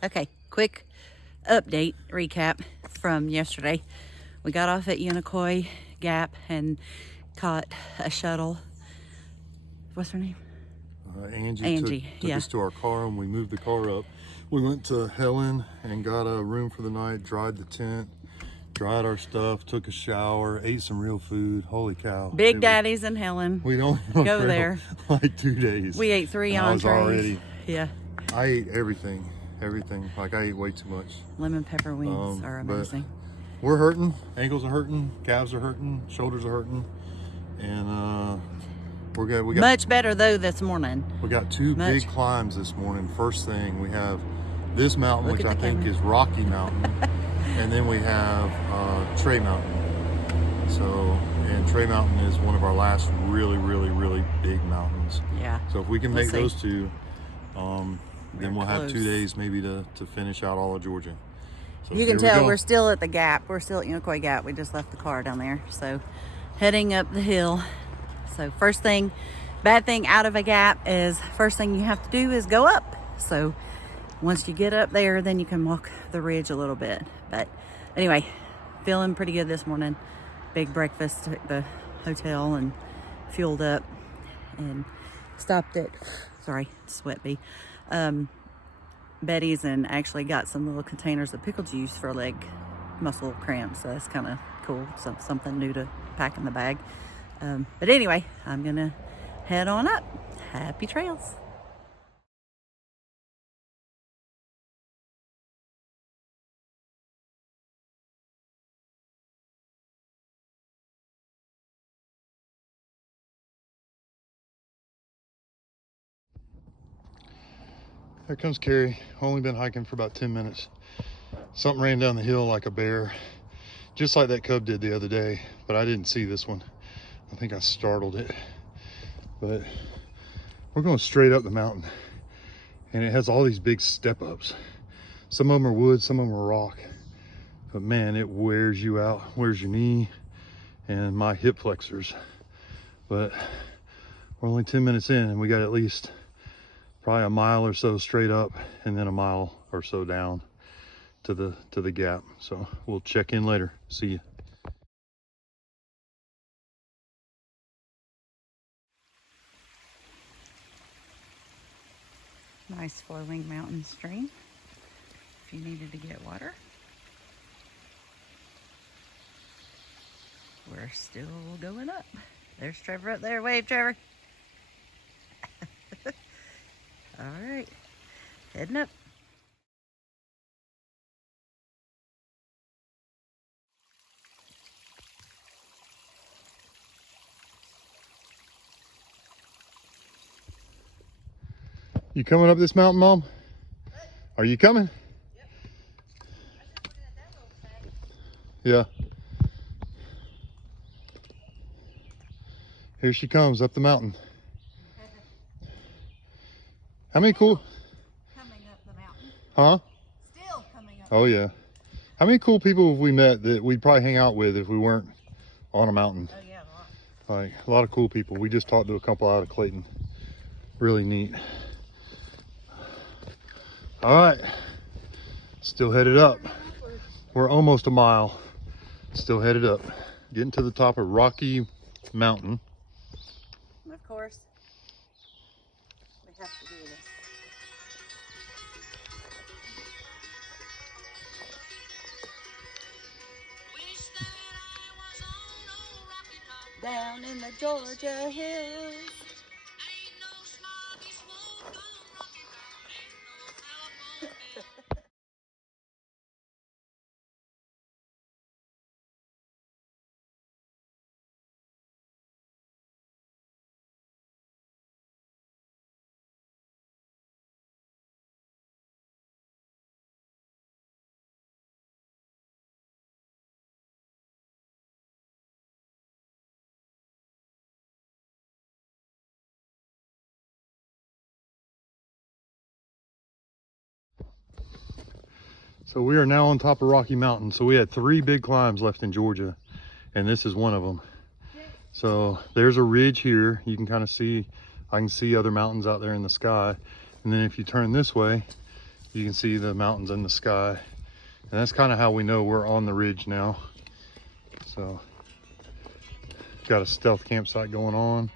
Okay, quick update recap from yesterday. We got off at Unicoi Gap and caught a shuttle. What's her name? Angie took yeah. us to our car and we moved the car up. We went to Helen and got a room for the night, dried the tent, dried our stuff, took a shower, ate some real food. Holy cow. Big Daddy's in Helen. We don't go there. Like 2 days. We ate 3 and entrees. I ate everything. Like I ate way too much. Lemon pepper wings are amazing. We're hurting. Ankles are hurting. Calves are hurting. Shoulders are hurting. And we got much better though this morning. We got 2 big climbs this morning. First thing, we have this mountain, which I think is Rocky Mountain, and then we have Trey Mountain. And Trey Mountain is one of our last really big mountains. Yeah. So if we can make those 2, then we'll have 2 days maybe to finish out all of Georgia. So you can tell we're still at the Gap. We're still at Unicoi Gap. We just left the car down there. So heading up the hill. So first thing, bad thing out of a gap is first thing you have to do is go up. So once you get up there, then you can walk the ridge a little bit. But anyway, feeling pretty good this morning. Big breakfast at the hotel and fueled up and stopped at, sorry, sweat bee, Betty's, and actually got some little containers of pickle juice for leg muscle cramps. So that's kind of cool. Something new to pack in the bag. But anyway, I'm gonna head on up. Happy trails. There comes Carrie. Only been hiking for about 10 minutes. Something ran down the hill like a bear, just like that cub did the other day, but I didn't see this one. I think I startled it. But we're going straight up the mountain, and it has all these big step ups. Some of them are wood, some of them are rock. But man, it wears you out, wears your knee and my hip flexors. But we're only 10 minutes in and we got at least probably a mile or so straight up and then a mile or so down to the gap. So we'll check in later. See you. Nice flowing mountain stream if you needed to get water. We're still going up. There's Trevor up there. Wave, Trevor. All right, heading up. You coming up this mountain, Mom? Are you coming? Yep. Yeah. Here she comes up the mountain. How many cool? Coming up the mountain. Huh? Still coming up. Oh yeah. How many cool people have we met that we'd probably hang out with if we weren't on a mountain? Oh yeah, a lot. Like a lot of cool people. We just talked to a couple out of Clayton. Really neat. All right, still headed up. We're almost a mile, still headed up. Getting to the top of Rocky Mountain. Of course, we have to do this. Down in the Georgia hills. So we are now on top of Rocky Mountain. So we had 3 big climbs left in Georgia, and this is one of them. So there's a ridge here. You can kind of see, I can see other mountains out there in the sky. And then if you turn this way, You can see the mountains in the sky. And that's kind of how we know we're on the ridge now. So, got a stealth campsite going on.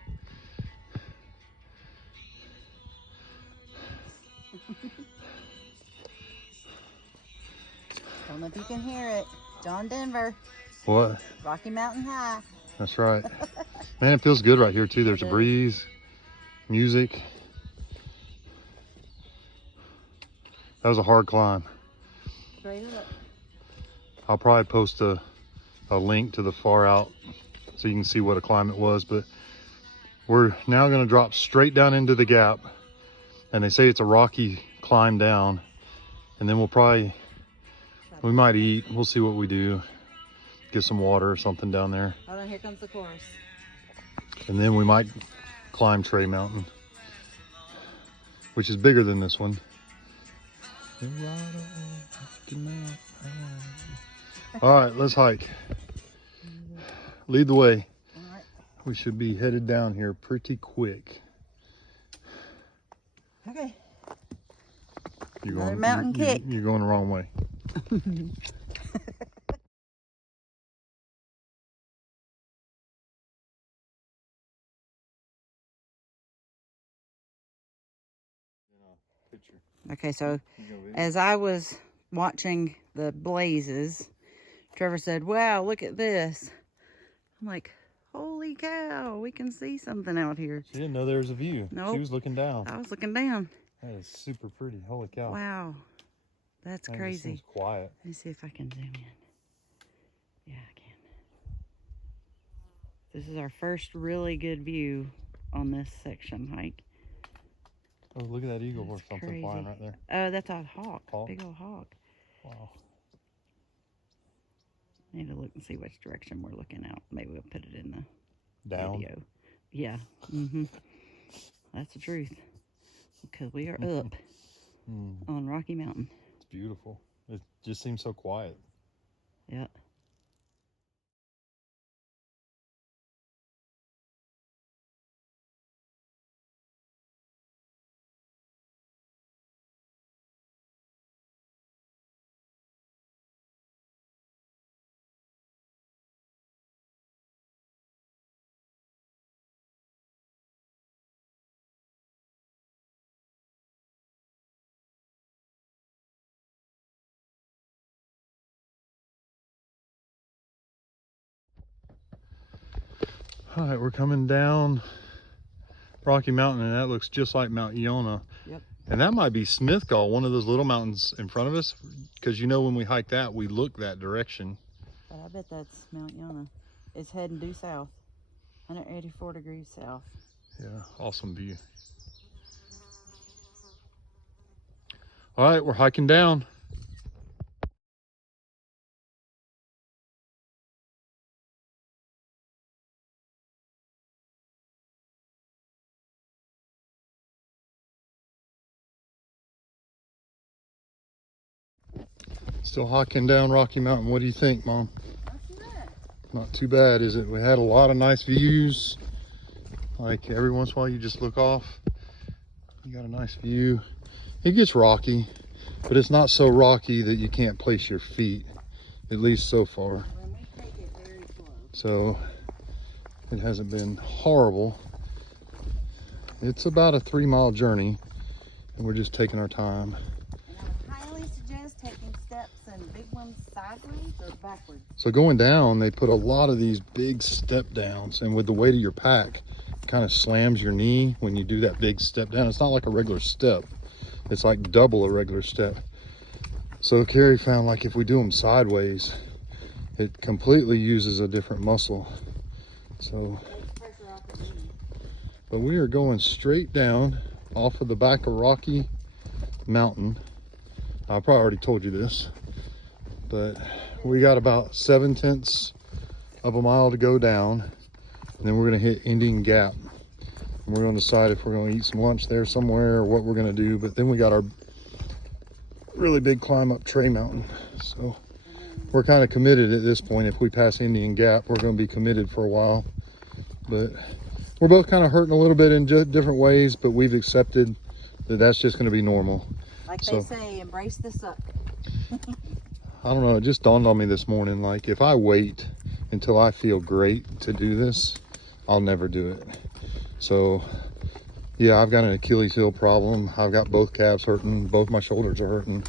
Don't know if you can hear it. John Denver. What? Rocky Mountain High. That's right. Man, it feels good right here too. There's a breeze, music. That was a hard climb. Straight up. I'll probably post a link to the far out so you can see what a climb it was, but we're now going to drop straight down into the gap, and they say it's a rocky climb down, and then we might eat. We'll see what we do. Get some water or something down there. Hold on, here comes the chorus. And then we might climb Tray Mountain, which is bigger than this one. All right, let's hike. Lead the way. All right. We should be headed down here pretty quick. Okay. You're Another going, mountain kick. You're going the wrong way. Okay, so as I was watching the blazes, Trevor said, "Wow, look at this." I'm like, holy cow, we can see something out here. She didn't know there was a view. Nope. She was looking down. I was looking down. That is super pretty. Holy cow. Wow, that's Man, crazy. It seems quiet. Let me see if I can zoom in. Yeah, I can. This is our first really good view on this section hike. Oh, look at that eagle or That's something crazy. flying right there. Oh, that's a hawk. Hawk? Big old hawk. Wow. Need to look and see which direction we're looking out. Maybe we'll put it in the Down. video. Yeah. That's the truth. Because we are up on Rocky Mountain. It's beautiful. It just seems so quiet. Yeah. All right, we're coming down Rocky Mountain, and that looks just like Mount Iona. Yep. And that might be Smithgall, one of those little mountains in front of us, because you know when we hike that, we look that direction. But I bet that's Mount Iona. It's heading due south. 184 degrees south. Yeah, awesome view. All right, we're hiking down. Still hiking down Rocky Mountain. What do you think, Mom? Not too bad. Not too bad, is it? We had a lot of nice views. Like every once in a while you just look off. You got a nice view. It gets rocky, but it's not so rocky that you can't place your feet, at least so far. When we take it very slow. So it hasn't been horrible. It's about a 3-mile journey, and we're just taking our time. And I would highly suggest taking steps and big ones sideways or backwards. So going down, they put a lot of these big step downs, and with the weight of your pack, it kind of slams your knee when you do that big step down. It's not like a regular step. It's like double a regular step. So Carrie found like if we do them sideways, it completely uses a different muscle. So, but we are going straight down off of the back of Rocky Mountain. I probably already told you this, but we got about 7/10 of a mile to go down, and then we're gonna hit Indian Gap. And we're gonna decide if we're gonna eat some lunch there somewhere or what we're gonna do. But then we got our really big climb up Tray Mountain. So we're kind of committed at this point. If we pass Indian Gap, we're gonna be committed for a while. But we're both kind of hurting a little bit in different ways, but we've accepted that that's just gonna be normal. Like So, they say, embrace the suck. I don't know, it just dawned on me this morning, like if I wait until I feel great to do this, I'll never do it. So yeah, I've got an Achilles heel problem. I've got both calves hurting, both my shoulders are hurting.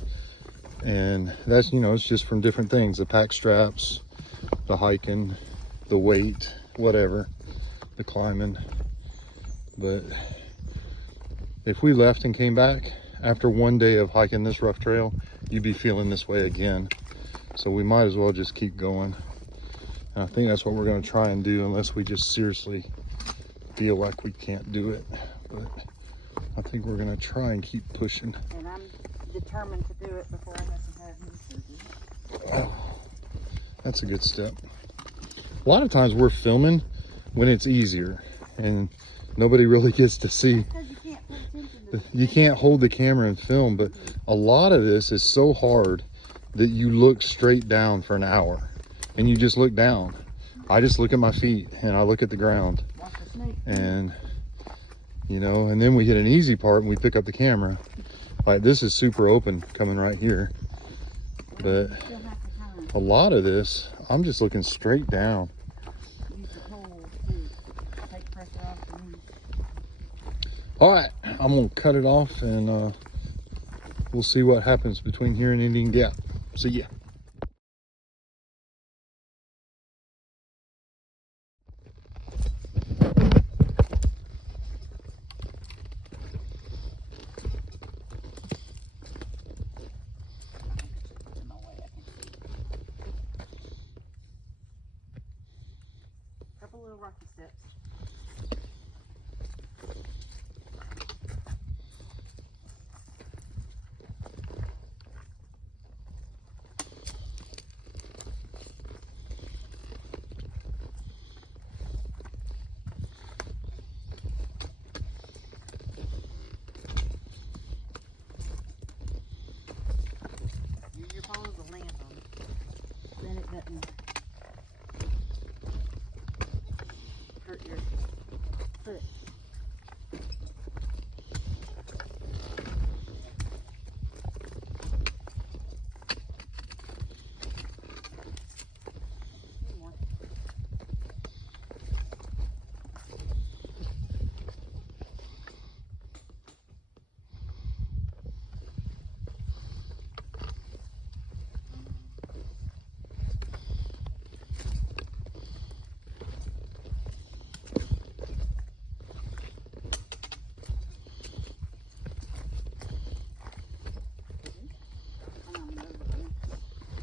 And that's, you know, it's just from different things, the pack straps, the hiking, the weight, whatever, the climbing. But if we left and came back after one day of hiking this rough trail, you'd be feeling this way again. So we might as well just keep going. And I think that's what we're going to try and do, unless we just seriously feel like we can't do it. But I think we're going to try and keep pushing. And I'm determined to do it before I have to have knee surgery. Oh, that's a good step. A lot of times we're filming when it's easier and nobody really gets to see. Because you can't pay attention to You can't hold the camera and film, but a lot of this is so hard that you look straight down for an hour and you just look down. I just look at my feet and I look at the ground, and you know, and then we hit an easy part and we pick up the camera. Like this is super open coming right here, but a lot of this I'm just looking straight down. All right, I'm gonna cut it off and we'll see what happens between here and Indian Gap. See ya. Couple little rocky steps. Your follows will land on it. Then it doesn't hurt your foot.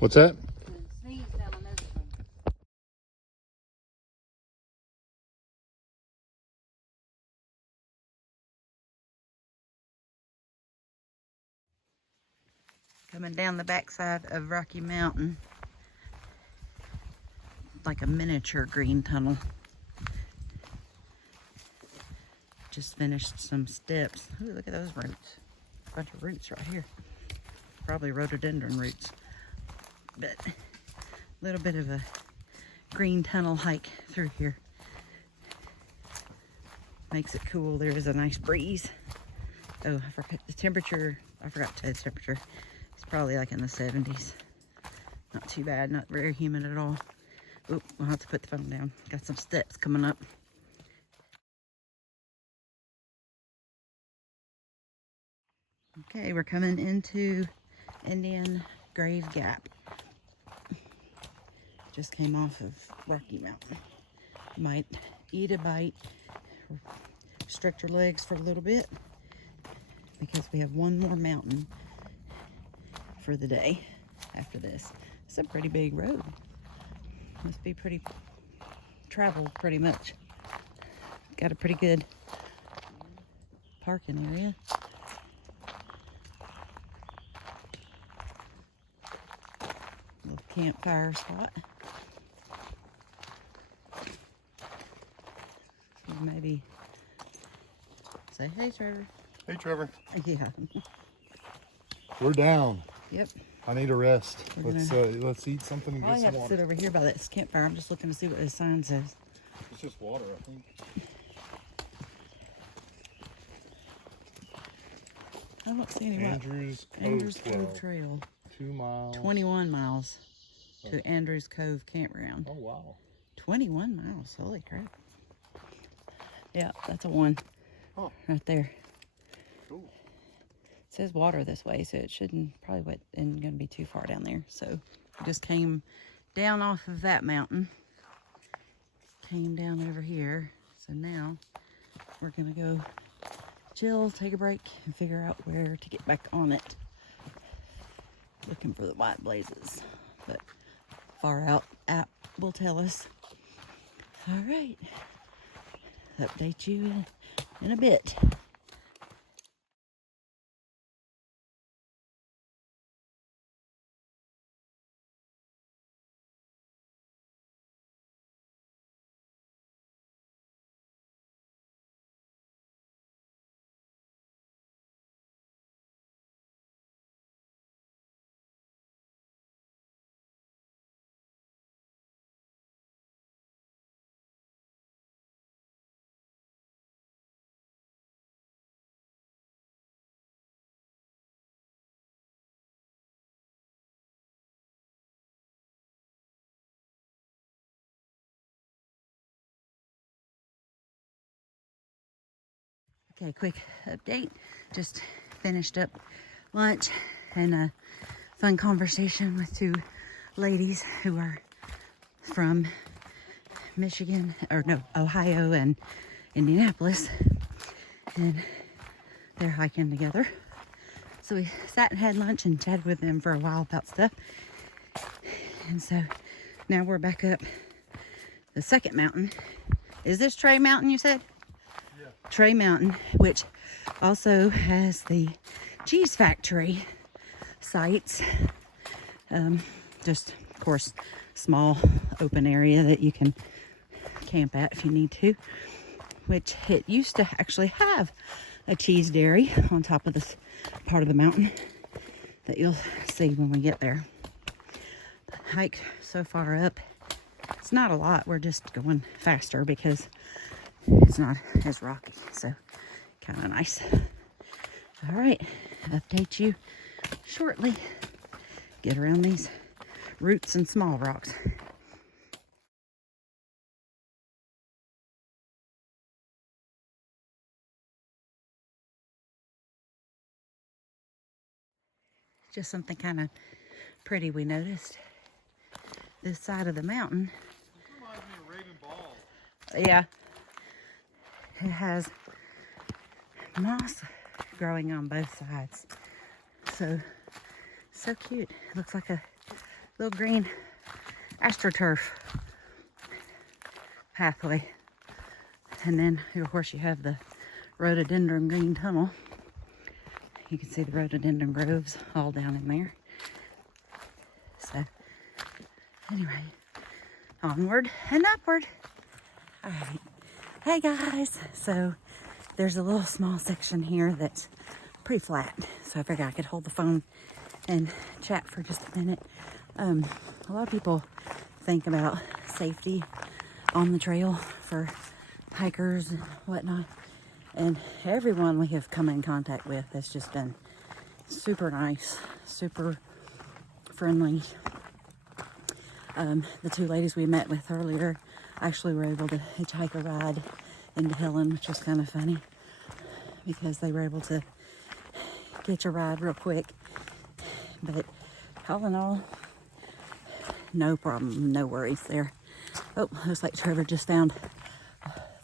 What's that? Sneeze down my nose. Coming down the backside of Rocky Mountain, like a miniature green tunnel. Just finished some steps. Ooh, look at those roots. A bunch of roots right here. Probably rhododendron roots. But a little bit of a green tunnel hike through here. Makes it cool. There is a nice breeze. Oh, I forgot the temperature. I forgot to tell you the temperature. It's probably like in the 70s. Not too bad. Not very humid at all. Oop, I'll have to put the phone down. Got some steps coming up. Okay, we're coming into Indian Grave Gap. Just came off of Rocky Mountain. Might eat a bite, restrict your legs for a little bit, because we have one more mountain for the day after this. It's a pretty big road. Must be pretty traveled pretty much. Got a pretty good parking area. Little campfire spot. Maybe say, hey, Trevor. Hey, Trevor. Yeah. We're down. Yep. I need a rest. We're Let's eat something and I get have some to water. sit over here by this campfire. I'm just looking to see what this sign says. It's just water, I think. I don't see any Andrews Cove, Andrews Cove Trail. 2 miles. 21 miles to Andrews Cove Campground. Oh, wow. 21 miles. Holy crap. Yeah, that's a 1 right there. Cool. It says water this way, so it shouldn't probably isn't going to be too far down there. So we just came down off of that mountain, came down over here. So now we're going to go chill, take a break, and figure out where to get back on it. Looking for the white blazes, but far out app will tell us. All right, update you in a bit. Okay, quick update. Just finished up lunch and a fun conversation with 2 ladies who are from Michigan, or no, Ohio and Indianapolis. And they're hiking together. So we sat and had lunch and chatted with them for a while about stuff. And so now we're back up the second mountain. Is this Trey Mountain, you said? Trey Mountain, which also has the cheese factory sites. Just, of course, small open area that you can camp at if you need to, which it used to actually have a cheese dairy on top of this part of the mountain that you'll see when we get there. The hike so far up, it's not a lot. We're just going faster because it's not as rocky, so kind of nice. All right, update you shortly. Get around these roots and small rocks. Just something kind of pretty we noticed. This side of the mountain. This reminds me of Raven Ball. Yeah. It has moss growing on both sides. So cute. It looks like a little green astroturf pathway. And then, of course, you have the rhododendron green tunnel. You can see the rhododendron groves all down in there. So, anyway, onward and upward. All right. Hey guys. So, there's a little small section here that's pretty flat. So, I figured I could hold the phone and chat for just a minute. A lot of people think about safety on the trail for hikers and whatnot. And everyone we have come in contact with has just been super nice, super friendly. The 2 ladies we met with earlier actually were able to hitchhike a ride into Helen, which was kind of funny because they were able to get a ride real quick. But all in all, no problem, no worries there. Oh, looks like Trevor just found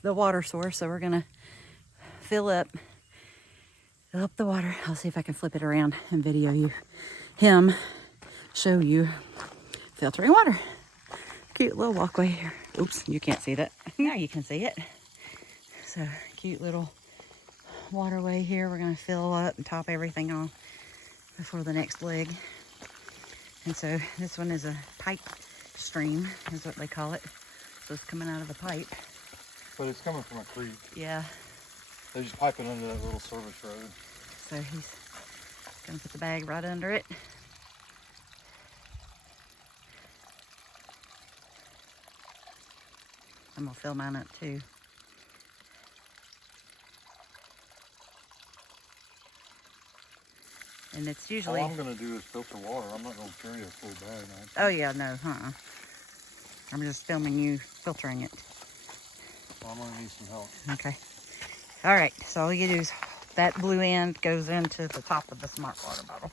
the water source, so we're gonna fill up the water. I'll see if I can flip it around and video him show you filtering water. Cute little walkway here. Oops, you can't see that. Now you can see it. So cute little waterway here. We're gonna fill up and top everything off before the next leg. And so this one is a pipe stream, is what they call it. So it's coming out of a pipe. But it's coming from a creek. Yeah. They're just piping under that little service road. So he's gonna put the bag right under it. I'm gonna fill mine up too. And it's usually... All I'm gonna do is filter water. I'm not gonna carry a full bag. Oh yeah, no, I'm just filming you filtering it. Well, I'm gonna need some help. Okay. All right, so all you do is that blue end goes into the top of the Smart Water bottle.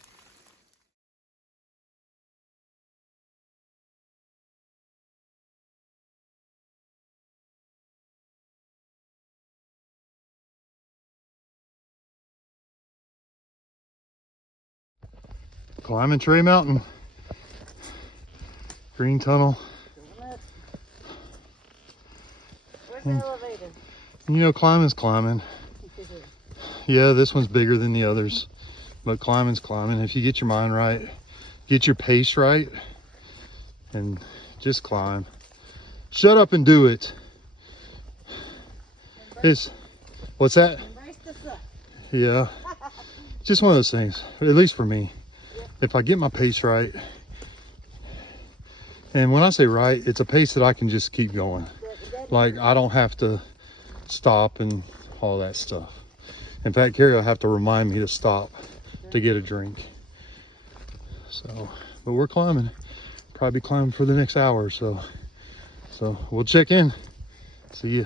Climbing Tray Mountain. Green tunnel. Where's the elevator? You know, climbing's climbing. Yeah, this one's bigger than the others, but climbing's climbing. If you get your mind right, get your pace right, and just climb. Shut up and do it. What's that? Embrace the suck. Yeah, just one of those things, at least for me. If I get my pace right, and when I say right, it's a pace that I can just keep going. Like, I don't have to stop and all that stuff. In fact, Carrie will have to remind me to stop to get a drink. So, but we're climbing. Probably climbing for the next hour or so. So we'll check in. See ya.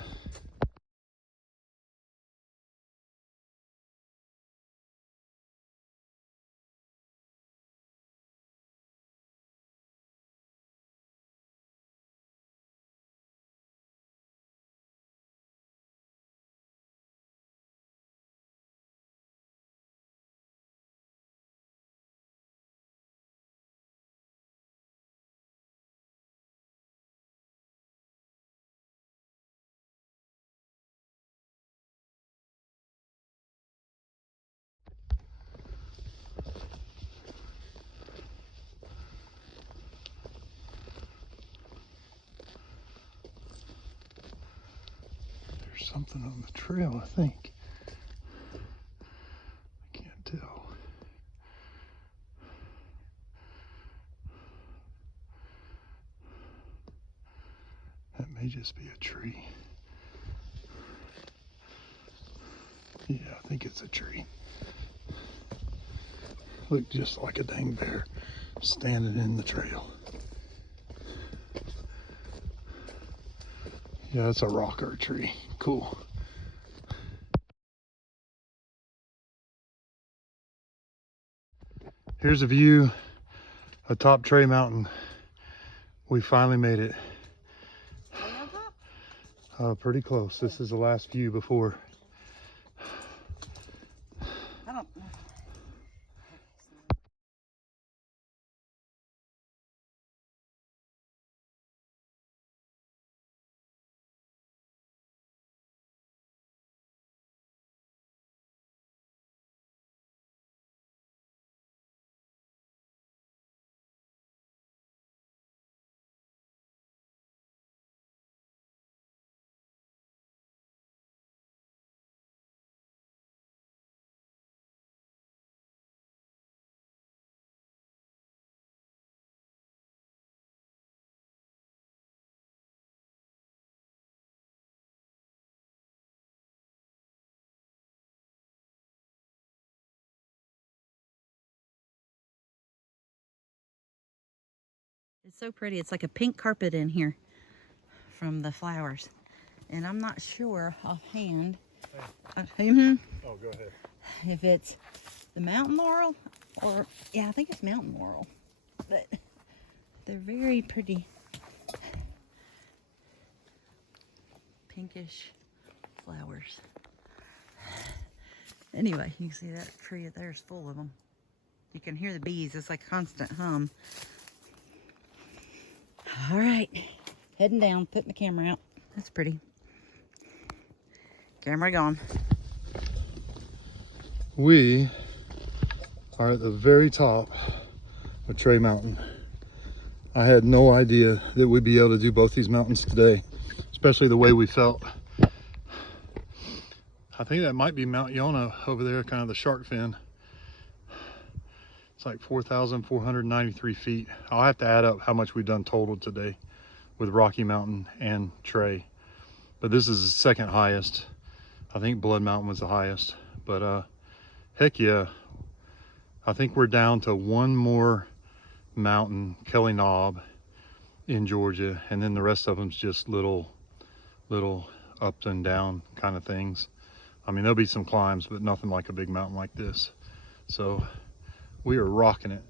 There's something on the trail, I think. I can't tell. That may just be a tree. Yeah, I think it's a tree. Look just like a dang bear standing in the trail. Yeah, it's a rocker tree. Cool. Here's a view of top Tray Mountain. We finally made it. Pretty close. This is the last view before. I don't know. It's so pretty. It's like a pink carpet in here from the flowers. And I'm not sure offhand Oh, go ahead. if it's the mountain laurel or, yeah, I think it's mountain laurel. But they're very pretty. Pinkish flowers. Anyway, you can see that tree there is full of them. You can hear the bees. It's like a constant hum. All right, heading down, putting the camera out. That's pretty. Camera gone. We are at the very top of Tray Mountain. I had no idea that we'd be able to do both these mountains today, especially the way we felt. I think that might be Mount Yonah over there, kind of the shark fin. It's like 4,493 feet. I'll have to add up how much we've done total today with Rocky Mountain and Tray. But this is the second highest. I think Blood Mountain was the highest. But heck yeah. I think we're down to one more mountain, Kelly Knob in Georgia, and then the rest of them's just little up and down kind of things. I mean, there'll be some climbs, but nothing like a big mountain like this. So we are rocking it.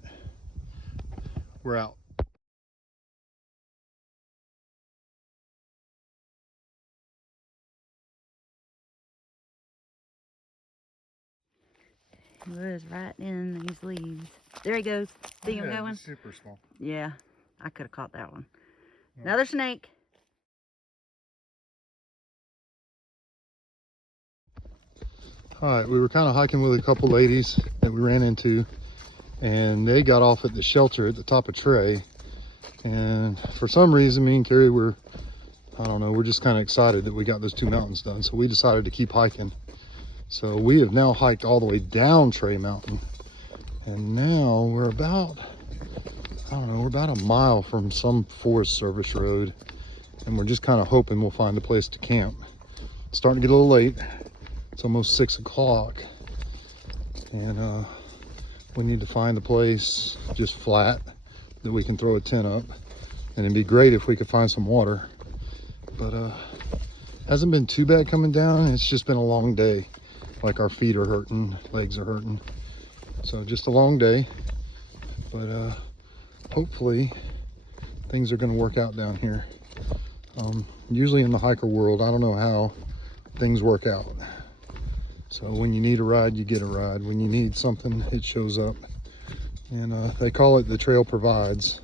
We're out. He was right in these leaves. There he goes. See him going? Super small. Yeah, I could have caught that one. Yeah. Another snake. All right, we were kind of hiking with a couple ladies that we ran into, and they got off at the shelter at the top of Trey. And for some reason, me and Carrie were, I don't know, we're just kind of excited that we got those 2 mountains done. So we decided to keep hiking. So we have now hiked all the way down Trey Mountain. And now we're about, I don't know, we're about a mile from some Forest Service road. And we're just kind of hoping we'll find a place to camp. It's starting to get a little late. It's almost 6 o'clock. And we need to find a place just flat that we can throw a tent up. And it'd be great if we could find some water. But hasn't been too bad coming down. It's just been a long day. Like our feet are hurting, legs are hurting. So just a long day. But hopefully things are gonna work out down here. Usually in the hiker world, I don't know how things work out. So when you need a ride, you get a ride. When you need something, it shows up. And they call it the trail provides,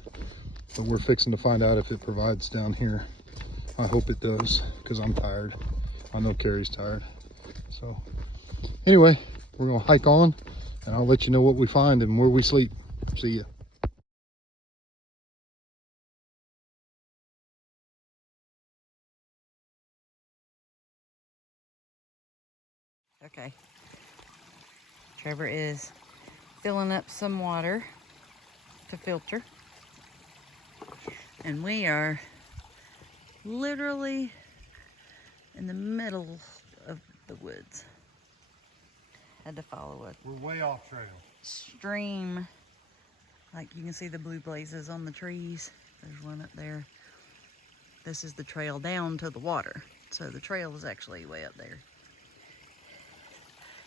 but we're fixing to find out if it provides down here. I hope it does, because I'm tired. I know Carrie's tired. So anyway, we're gonna hike on, and I'll let you know what we find and where we sleep. See ya. Okay. Trevor is filling up some water to filter. And we are literally in the middle of the woods. Had to follow a We're way off trail. stream. Like you can see the blue blazes on the trees. There's one up there. This is the trail down to the water. So the trail is actually way up there.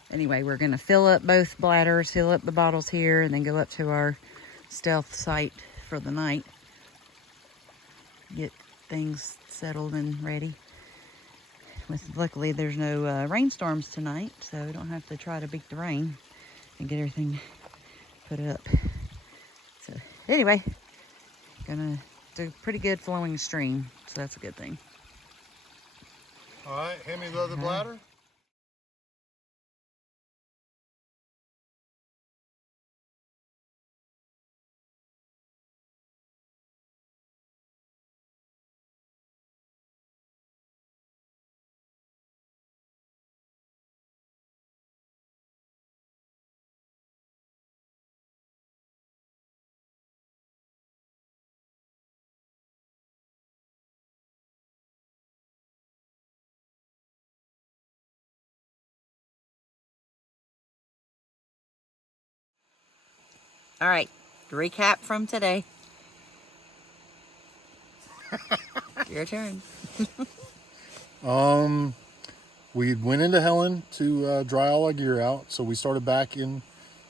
Anyway, we're gonna fill up both bladders, fill up the bottles here, and then go up to our stealth site for the night. Get things settled and ready. Luckily, there's no rainstorms tonight, so we don't have to try to beat the rain and get everything put up. So anyway, gonna do a pretty good flowing stream, so that's a good thing. All right, hand me the other bladder. All right, recap from today. Your turn. We went into Helen to dry all our gear out. So we started back in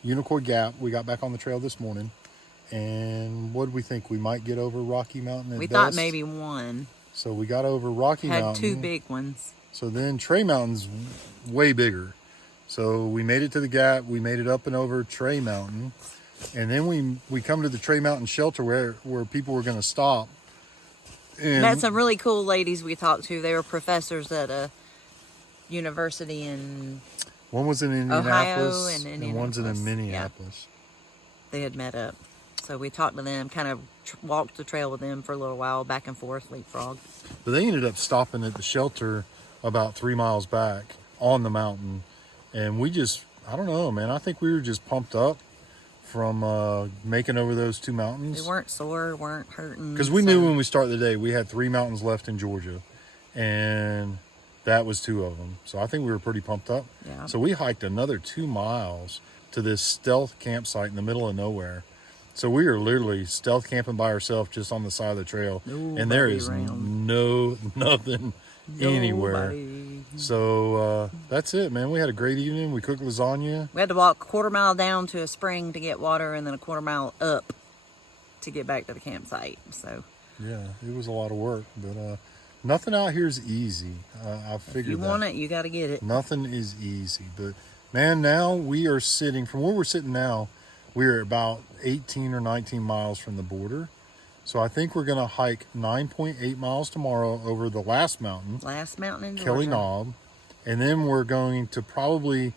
Unicoi Gap. We got back on the trail this morning. And what did we think? We might get over Rocky Mountain at We best. thought maybe one. So we got over Rocky Mountain. Had 2 big ones. So then Trey Mountain's way bigger. So we made it to the Gap. We made it up and over Trey Mountain. And then we come to the Trey Mountain shelter where people were going to stop. And Met some really cool ladies we talked to. They were professors at a university in one was in Indianapolis, Ohio and one's in Minneapolis. Yeah. They had met up. So we talked to them, kind of walked the trail with them for a little while, back and forth, leapfrog. But they ended up stopping at the shelter about 3 miles back on the mountain. And we just, I don't know, man. I think we were just pumped up from making over those 2 mountains. We weren't sore, weren't hurting. Because we knew when we started the day, we had 3 mountains left in Georgia. And that was 2 of them. So I think we were pretty pumped up. Yeah. So we hiked another 2 miles to this stealth campsite in the middle of nowhere. So we are literally stealth camping by ourselves just on the side of the trail. And there is nothing anywhere. So that's it, man. We had a great evening. We cooked lasagna. We had to walk a quarter mile down to a spring to get water, and then a quarter mile up to get back to the campsite. So yeah, it was a lot of work, but nothing out here is easy. I figured if you want it, you got to get it. Nothing is easy, but man, now we are sitting, from where we're sitting now, we're about 18 or 19 miles from the border. So I think we're going to hike 9.8 miles tomorrow over the last mountain. Last mountain in Kelly Georgia. Knob. And then we're going to probably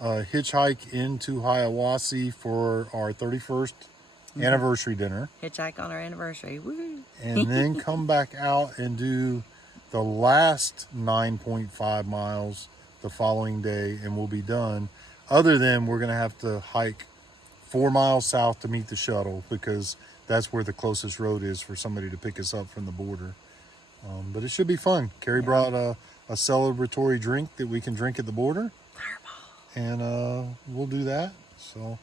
hitchhike into Hiawassee for our 31st anniversary dinner. Hitchhike on our anniversary. Woo! And then come back out and do the last 9.5 miles the following day, and we'll be done. Other than we're going to have to hike 4 miles south to meet the shuttle, because that's where the closest road is for somebody to pick us up from the border. But it should be fun. Carrie brought a celebratory drink that we can drink at the border. Fireball. And we'll do that. So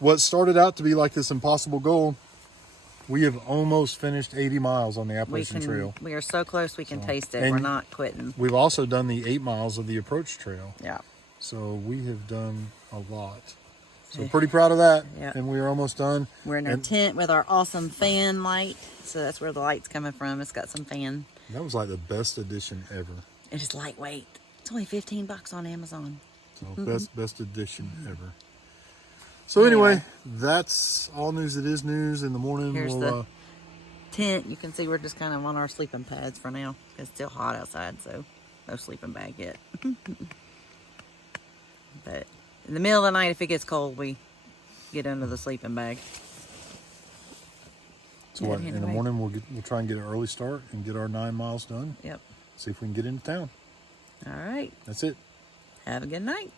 what started out to be like this impossible goal, we have almost finished 80 miles on the Appalachian Trail. We are so close we can taste it. and We're not quitting. We've also done the 8 miles of the approach trail. Yeah. So we have done a lot. So pretty proud of that. Yeah. And we are almost done. We're in our tent with our awesome fan light. So that's where the light's coming from. It's got some fan. That was like the best edition ever. It is lightweight. It's only $15 on Amazon. So best edition ever. So anyway, that's all news that is news. In the morning, Here's the tent. You can see we're just kind of on our sleeping pads for now. It's still hot outside, so no sleeping bag yet. But in the middle of the night, if it gets cold, we get under the sleeping bag. So what, in the morning, we'll try and get an early start and get our 9 miles done. Yep. See if we can get into town. All right. That's it. Have a good night.